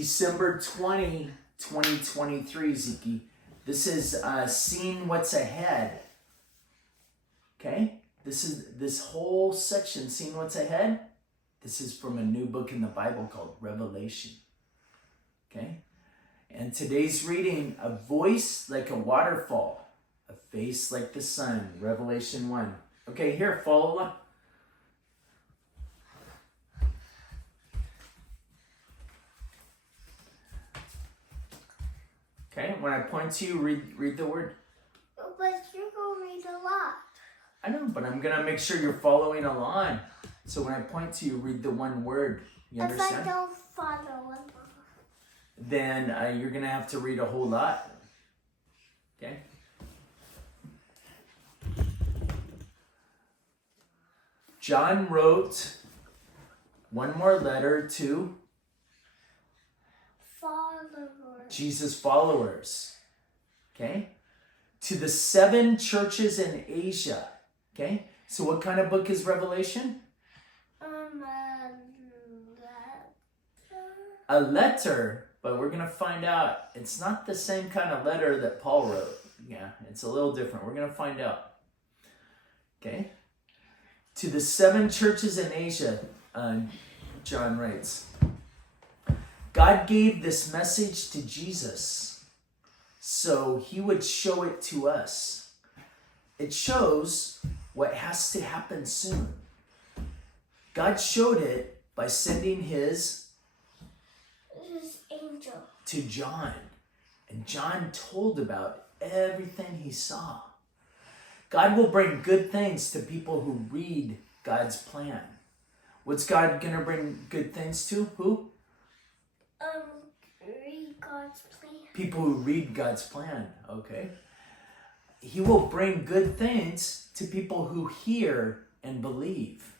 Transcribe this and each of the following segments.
December 20, 2023, Ziki. This is Seeing What's Ahead. Okay? This whole section, Seeing What's Ahead, this is from a new book in the Bible called Revelation. Okay? And today's reading, a voice like a waterfall, a face like the sun, Revelation 1. Okay, here, follow along. Okay, when I point to you, read the word. But you're going to read a lot. I know, but I'm going to make sure you're following along. So when I point to you, read the one word. You understand? If I don't follow along, then you're going to have to read a whole lot. Okay? John wrote one more letter to Jesus' followers. Okay? To the 7 churches in Asia. Okay? So what kind of book is Revelation? A letter, but we're going to find out it's not the same kind of letter that Paul wrote. Yeah, it's a little different. We're going to find out. Okay? To the 7 churches in Asia, John writes, God gave this message to Jesus so he would show it to us. It shows what has to happen soon. God showed it by sending his angel to John. And John told about everything he saw. God will bring good things to people who read God's plan. What's God going to bring good things to? Who? Read God's plan. People who read God's plan, okay? He will bring good things to people who hear and believe.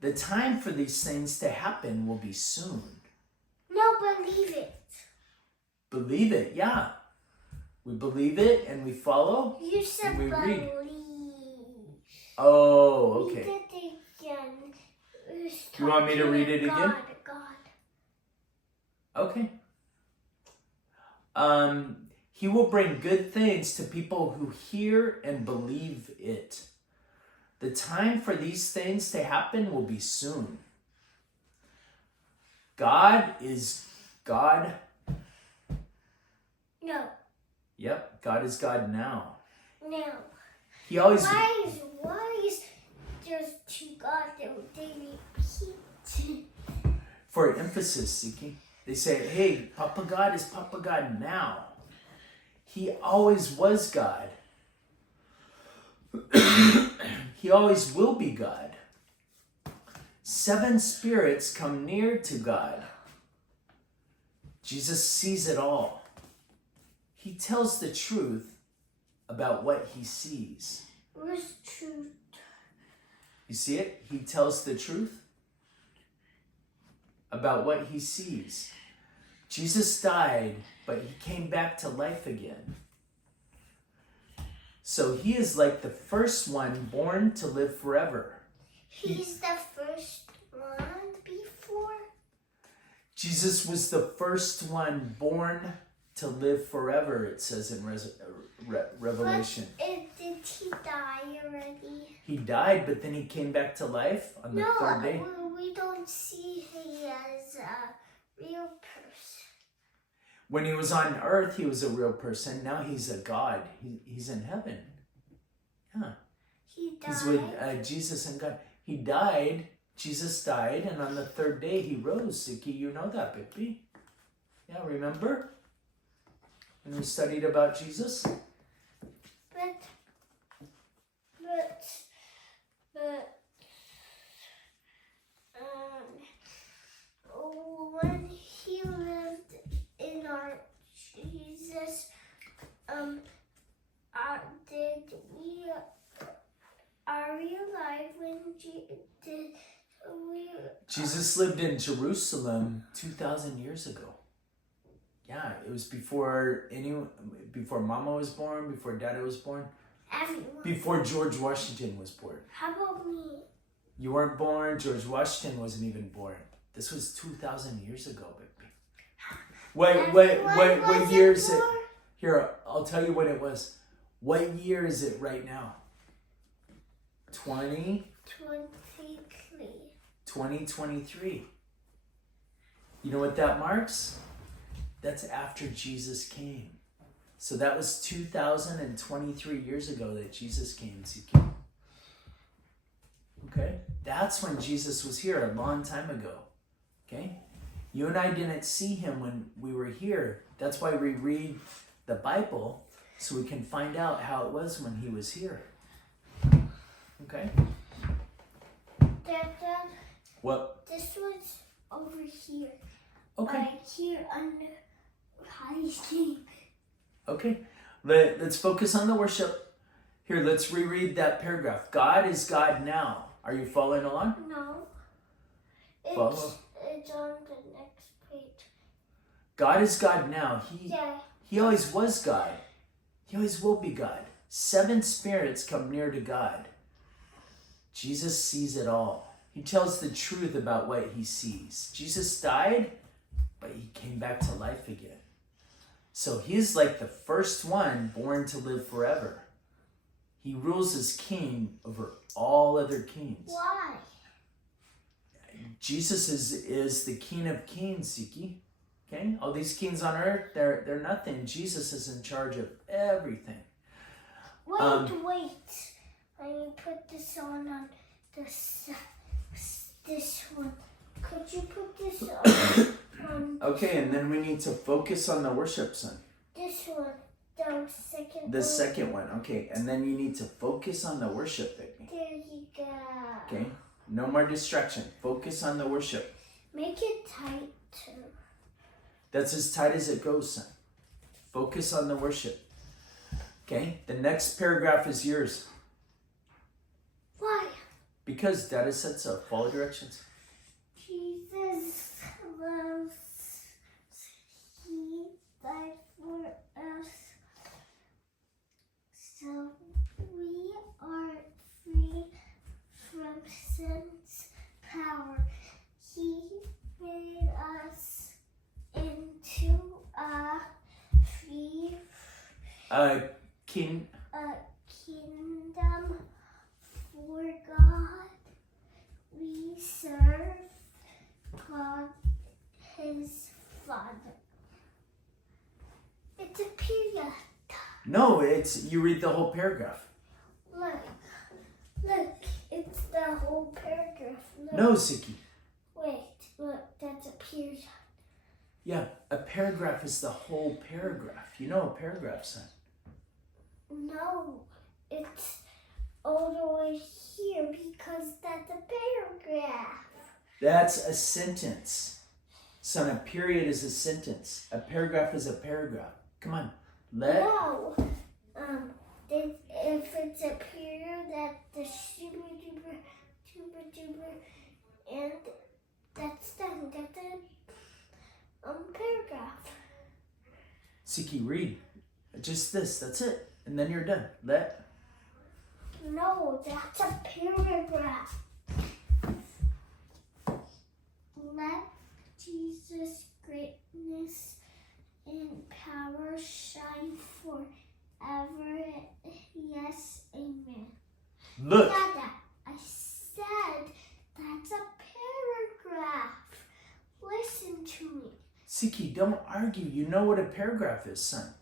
The time for these things to happen will be soon. No, believe it. Believe it, yeah. We believe it and we follow. You said and we believe. read. Oh, okay. Read it again. You want me to read it again? God. Okay. He will bring good things to people who hear and believe it. The time for these things to happen will be soon. God is God. No. Yep, God is God now. No. He always. Why is there's 2 gods that they repeat? For emphasis, Siki. They say, hey, Papa God is Papa God now. He always was God. He always will be God. 7 spirits come near to God. Jesus sees it all. He tells the truth about what he sees. Where's truth? You see it? He tells the truth about what he sees. Jesus died, but he came back to life again. So he is like the first one born to live forever. He's the first one before? Jesus was the first one born to live forever, it says in Revelation. But did he die already? He died, but then he came back to life on the 3rd day. No, we don't see him as a real person. When he was on earth, he was a real person. Now he's a God. He's in heaven. Yeah. He died. He's with Jesus and God. He died. Jesus died. And on the 3rd day, he rose. Siki, you know that, Pippi. Yeah, remember? When we studied about Jesus? But when he lived in our Jesus, are we alive when Jesus lived in Jerusalem 2,000 years ago. Yeah, it was before Mama was born, before Dada was born. Everyone. Before George Washington was born. How about me? You weren't born. George Washington wasn't even born. This was 2,000 years ago, baby. How What year is it? Here, I'll tell you what it was. What year is it right now? 2023. You know what that marks? That's after Jesus came. So that was 2023 years ago that Jesus came. Okay? That's when Jesus was here, a long time ago. Okay? You and I didn't see him when we were here. That's why we read the Bible, so we can find out how it was when he was here. Okay? Dad, What? this was over here. Okay. Right here under High King. Okay. Let's focus on the worship. Here, let's reread that paragraph. God is God now. Are you following along? No. Follow. It's on the next page. God is God now. Yeah. He always was God. He always will be God. 7 spirits come near to God. Jesus sees it all. He tells the truth about what he sees. Jesus died, but he came back to life again. So he's like the first one born to live forever. He rules as king over all other kings. Why? Jesus is the King of Kings, Siki. Okay? All these kings on earth, they're nothing. Jesus is in charge of everything. Wait. I need to put this on this one. Could you put this on Okay, and then we need to focus on the worship, son. this one? The second one. The second one, okay. And then you need to focus on the worship, baby. There you go. Okay? No more distraction. Focus on the worship. Make it tight too. That's as tight as it goes, son. Focus on the worship. Okay? The next paragraph is yours. Why? Because Daddy said so. Follow directions. Jesus loves. He died for us. So we are free from sin's power. He made us into a free King. kingdom for God. We serve God, his Father. It's a period. No, you read the whole paragraph. Look, it's the whole paragraph. Look. No, Siki. Wait, look, that's a period. Yeah, a paragraph is the whole paragraph. You know a paragraph, son. No, it's all the way here because that's a paragraph. That's a sentence. Son, a period is a sentence. A paragraph is a paragraph. Come on. No. If it's a period, that's the super duper, and that's done. That's a paragraph. Siki, read. Just this. That's it. And then you're done. No, that's a paragraph. Let Jesus' greatness and power shine forever. Yes, amen. Look. Dada, I said that's a paragraph. Listen to me. Siki, don't argue. You know what a paragraph is, son.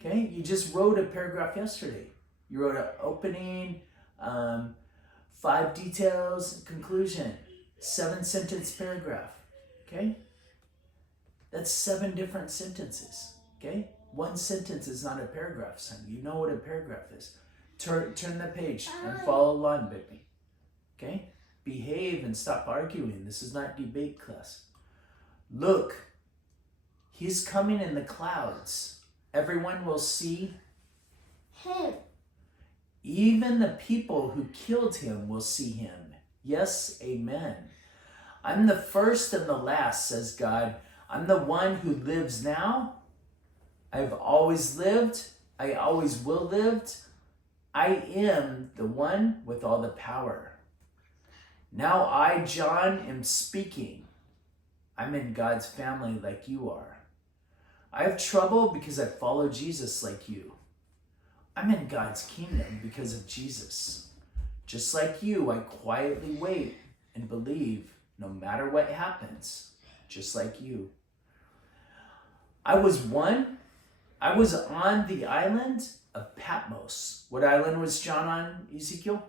Okay? You just wrote a paragraph yesterday. You wrote an opening, 5 details, conclusion, 7-sentence paragraph. Okay? That's 7 different sentences. Okay? 1 sentence is not a paragraph, son. You know what a paragraph is. Turn the page and follow along, baby. Okay? Behave and stop arguing. This is not debate class. Look, he's coming in the clouds. Everyone will see Him. Even the people who killed him will see him. Yes, amen. I'm the first and the last, says God. I'm the one who lives now. I've always lived. I always will live. I am the one with all the power. Now I, John, am speaking. I'm in God's family like you are. I have trouble because I follow Jesus like you. I'm in God's kingdom because of Jesus. Just like you, I quietly wait and believe no matter what happens, just like you. I was on the island of Patmos. What island was John on, Ezekiel?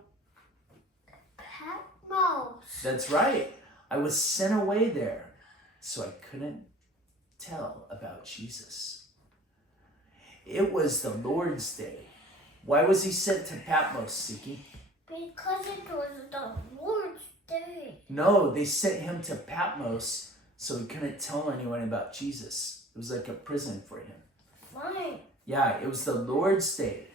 Patmos. That's right. I was sent away there, so I couldn't tell about Jesus. It was the Lord's day. Why was he sent to Patmos, Siki? Because it was the Lord's day. No, they sent him to Patmos so he couldn't tell anyone about Jesus. It was like a prison for him. Fine. Yeah, it was the Lord's day.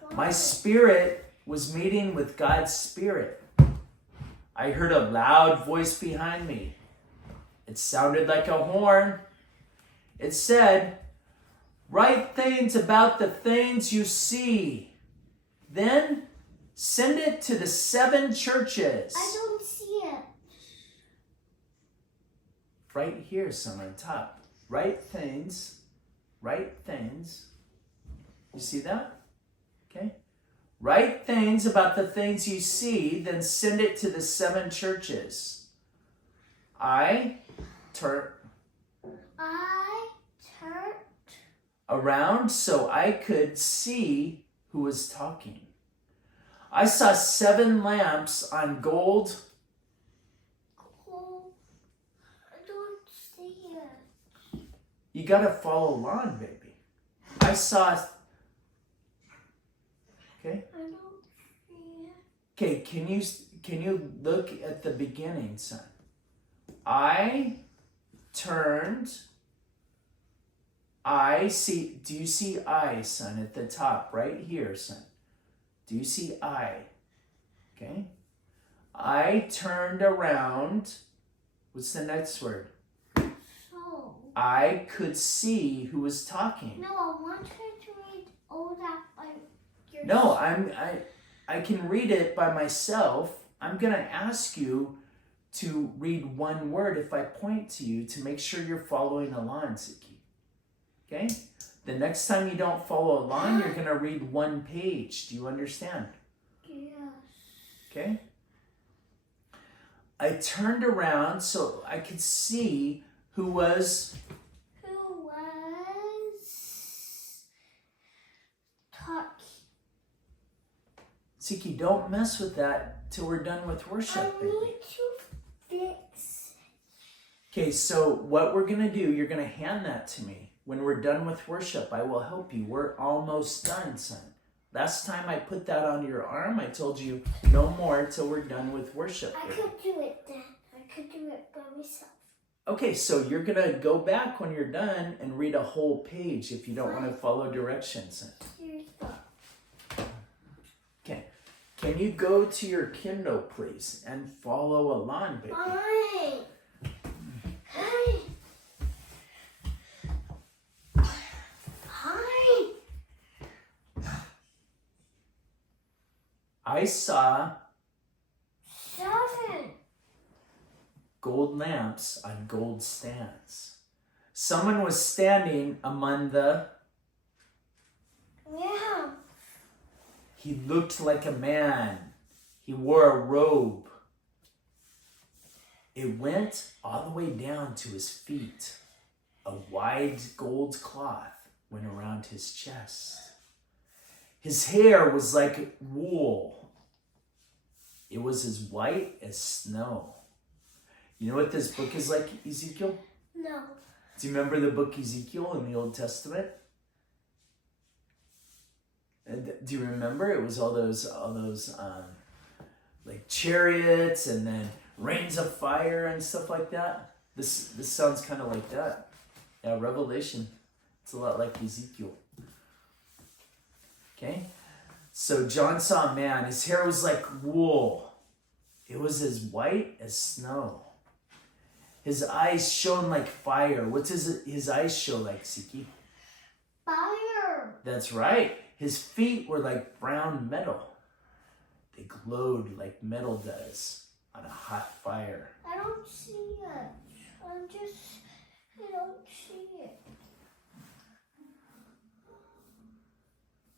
Fine. My spirit was meeting with God's spirit. I heard a loud voice behind me. It sounded like a horn. It said, "Write things about the things you see. Then send it to the 7 churches." I don't see it. Right here, son, on top. Write things. You see that? Okay. Write things about the things you see, then send it to the 7 churches. I turned around so I could see who was talking. I saw 7 lamps on gold. Oh, I don't see it. You gotta follow along, baby. I saw. Okay. I don't see it. Okay. Can you look at the beginning, son? I turned. I see. Do you see I, son, at the top, right here, son? Do you see I? Okay. I turned around. What's the next word? So. I could see who was talking. No, I want her to read all that by yourself. No, I can read it by myself. I'm gonna ask you to read one word if I point to you to make sure you're following along, Ziki. Okay? The next time you don't follow along, you're gonna read one page. Do you understand? Yes. Okay? I turned around so I could see who was talking. Ziki, don't mess with that till we're done with worship, I baby. need to fix. Okay, so what we're gonna do, you're gonna hand that to me. When we're done with worship, I will help you. We're almost done, son. Last time I put that on your arm, I told you no more till we're done with worship. I could do it then. I could do it by myself. Okay, so you're gonna go back when you're done and read a whole page if you don't want to follow directions, son. Here's the. Okay, can you go to your Kindle, please, and follow along, baby? Fine. Fine. I saw 7 gold lamps on gold stands. Someone was standing among the... Yeah. He looked like a man. He wore a robe. It went all the way down to his feet. A wide gold cloth went around his chest. His hair was like wool. It was as white as snow. You know what this book is like, Ezekiel? No. Do you remember the book Ezekiel in the Old Testament? And do you remember? It was all those like chariots and then rains of fire and stuff like that. This sounds kind of like that. Yeah, Revelation. It's a lot like Ezekiel. Okay? So John saw a man. His hair was like wool. It was as white as snow. His eyes shone like fire. What's his eyes show like, Siki? Fire. That's right. His feet were like brown metal. They glowed like metal does on a hot fire. I don't see it. I'm just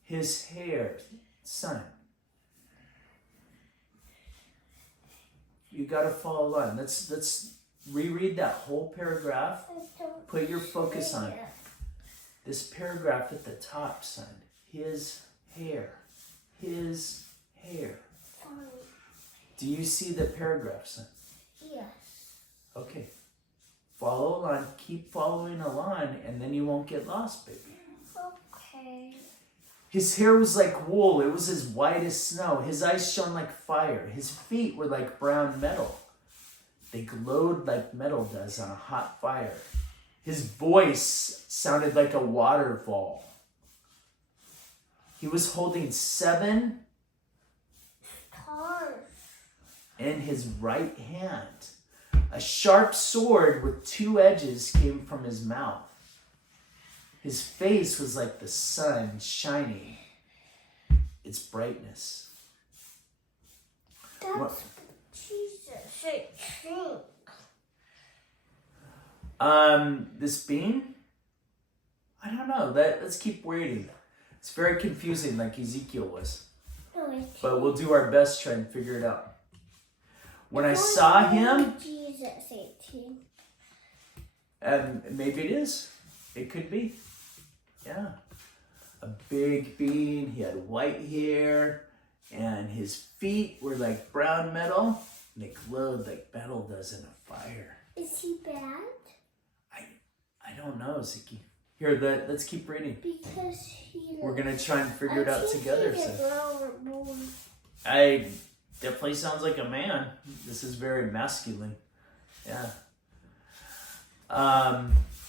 His hair, son. You gotta follow along. Let's reread that whole paragraph. Put your focus on this paragraph at the top, son. His hair. His hair. Do you see the paragraph, son? Yes. Okay. Follow along. Keep following along, and then you won't get lost, baby. Okay. His hair was like wool. It was as white as snow. His eyes shone like fire. His feet were like brown metal. They glowed like metal does on a hot fire. His voice sounded like a waterfall. He was holding 7 stars in his right hand. A sharp sword with 2 edges came from his mouth. His face was like the sun shining its brightness. That's What? Jesus, I think. This bean? I don't know. Let's keep reading. It's very confusing, like Ezekiel was. No, it's But we'll do our best trying to figure it out. When I saw him, Jesus, 18. maybe it is. It could be. Yeah. A big bean. He had white hair. And his feet were like brown metal. And they glowed like metal does in a fire. Is he bad? I don't know, Ziki. Here, let's keep reading. Because he. We're going to try and figure it out together. He's So. a boy. I definitely sounds like a man. This is very masculine. Yeah. I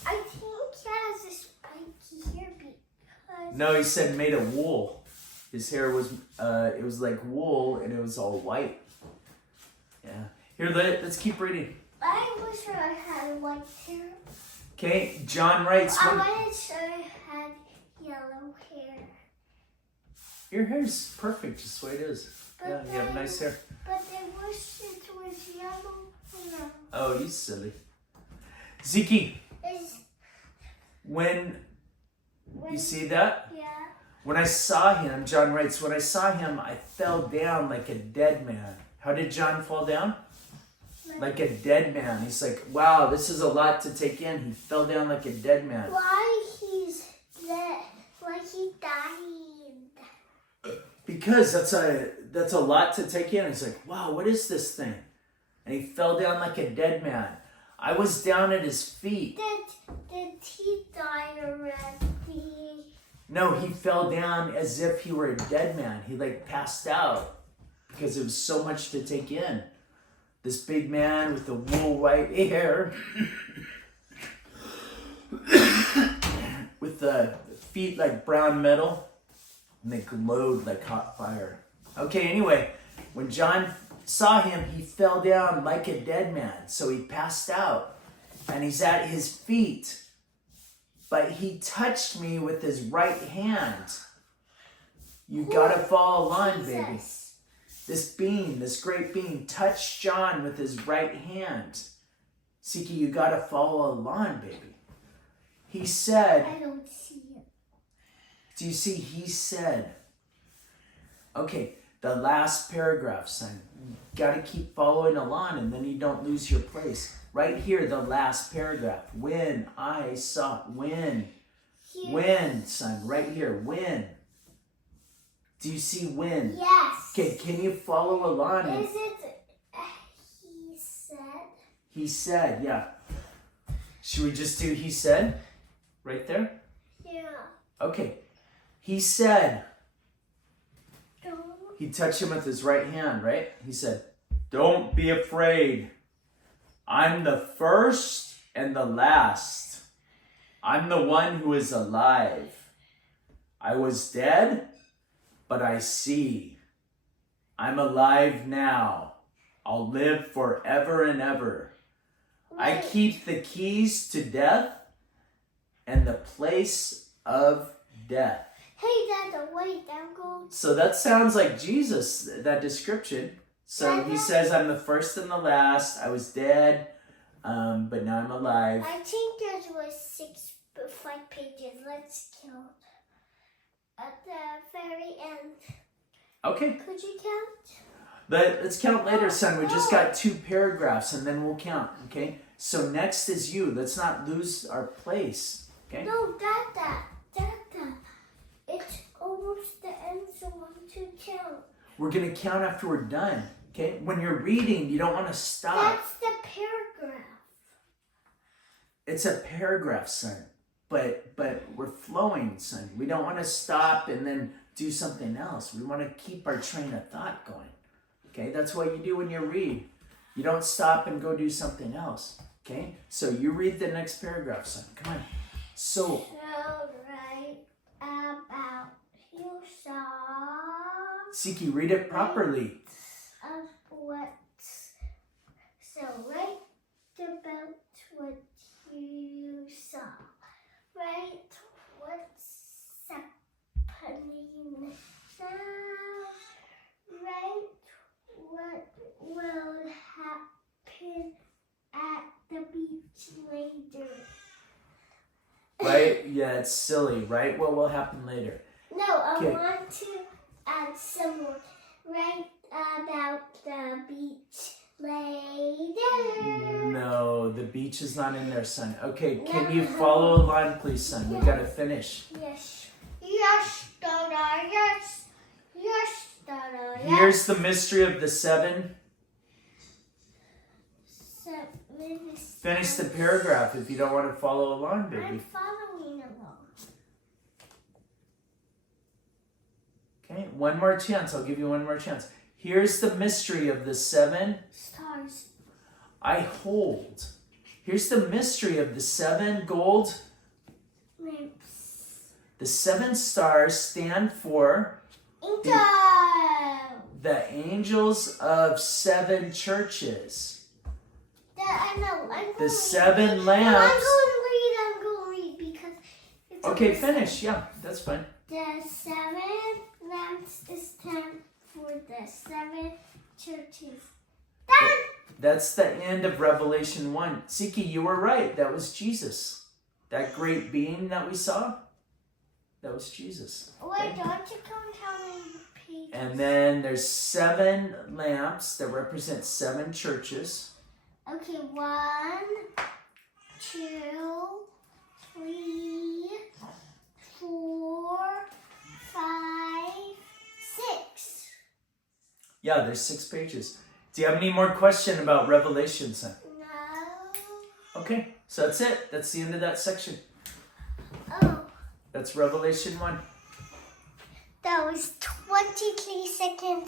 think he has a spiky hair because. No, he said made of wool. His hair was, it was like wool and it was all white. Yeah. Here, let's keep reading. I wish I had white hair. Okay, John writes. I wish I had yellow hair. Your hair's perfect just the way it is. But Yeah, you have nice hair. But I wish it was yellow. No. Oh, you silly. Ziki, Is when you see that? yeah. When I saw him, John writes, when I saw him, I fell down like a dead man. How did John fall down? Like a dead man. He's like, wow, this is a lot to take in. He fell down like a dead man. Why he's dead? Why he died? Because that's a lot to take in. He's like, wow, what is this thing? And he fell down like a dead man. I was down at his feet. Did he die already? No, he fell down as if he were a dead man. He like passed out because it was so much to take in. This big man with the wool white hair with the feet like brown metal and they glowed like hot fire. Okay, anyway, when John saw him, he fell down like a dead man. So he passed out and he's at his feet. But he touched me with his right hand. You gotta follow along, baby. This bean, this great bean, touched John with his right hand. Siki, you gotta follow along, baby. He said, I don't see it. do you see? He said, okay, the last paragraph, son. You gotta keep following along and then you don't lose your place. Right here, the last paragraph. When I saw, when, son, right here, when. Do you see when? Yes. Okay, can you follow along? Is it he said? He said, yeah. Should we just do he said? Right there? Yeah. Okay. He said, Don't. he touched him with his right hand, right? He said, don't be afraid. I'm the first and the last. I'm the one who is alive. I was dead, but I see. I'm alive now. I'll live forever and ever. I Wait. keep the keys to death and the place of death. Hey, Dad, wait, that goes. So that sounds like Jesus, that description. So he says, I'm the first and the last. I was dead, but now I'm alive. I think there was 5 pages. Let's count. at the very end. Okay. Could you count? Let's count later, son. We just got 2 paragraphs and then we'll count, okay? So next is you. Let's not lose our place, okay? No, Dada. It's almost the end, so I want to count. We're going to count after we're done, okay? When you're reading, you don't want to stop. That's the paragraph. It's a paragraph, son. But we're flowing, son. We don't want to stop and then do something else. We want to keep our train of thought going. Okay, that's what you do when you read. You don't stop and go do something else. Okay, so you read the next paragraph, son. Come on. So write about yourself. Siki, read it properly. So write about what you saw. Write what's happening now. Write what will happen at the beach later. Right? Yeah, it's silly. Right? What will happen later? No, I Okay. want to add some more. Write about the beach later. No, the beach is not in there, son. Okay, can you follow along, please, son? We gotta finish. Yes. Yes, Dada. Yes. Yes, Dada. Yes. Here's the mystery of the 7. Finish the paragraph if you don't want to follow along, baby. I'm following along. Okay, one more chance. I'll give you one more chance. Here's the mystery of the 7 Stars. I hold. Here's the mystery of the 7 gold. Lamps. The 7 stars stand for Angel. the angels of 7 churches. I know. I'm The 7 lamps. No, I'm going to read because it's Okay, almost- finish. Yeah, that's fine. The 7 lamps is stand for the 7 churches. Done! That's the end of Revelation 1. Siki, you were right. That was Jesus. That great being that we saw, that was Jesus. Wait, don't you count how many pages? And then there's 7 lamps that represent 7 churches. Okay, 1, 2, 3, 4, 5, 6. Yeah, there's 6 pages. Do you have any more question about Revelation, son? No. Okay, so that's it. That's the end of that section. Oh, That's Revelation 1. that was 23 seconds.